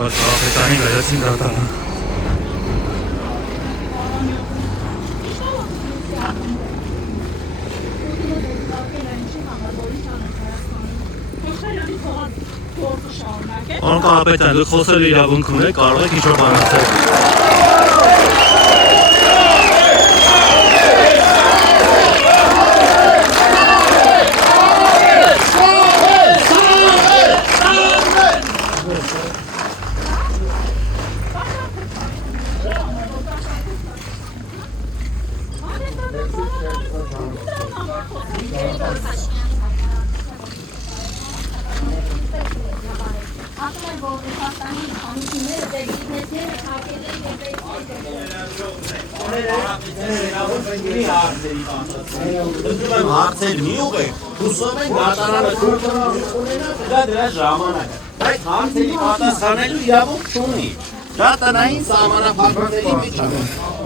Ապետանի վերացին դատարան։ Անկապետան, դուք խոսել իրավունք ունեք, կարող եք ինչ-որ բան ասել։ Հարցեր մի ուղեք, հուսով են դատարանը կուրտը դրա ժամանակը, բայց հարցերի պատասխանելու իրավունք չունի, դա տնային սահմանափակումների միջոցով։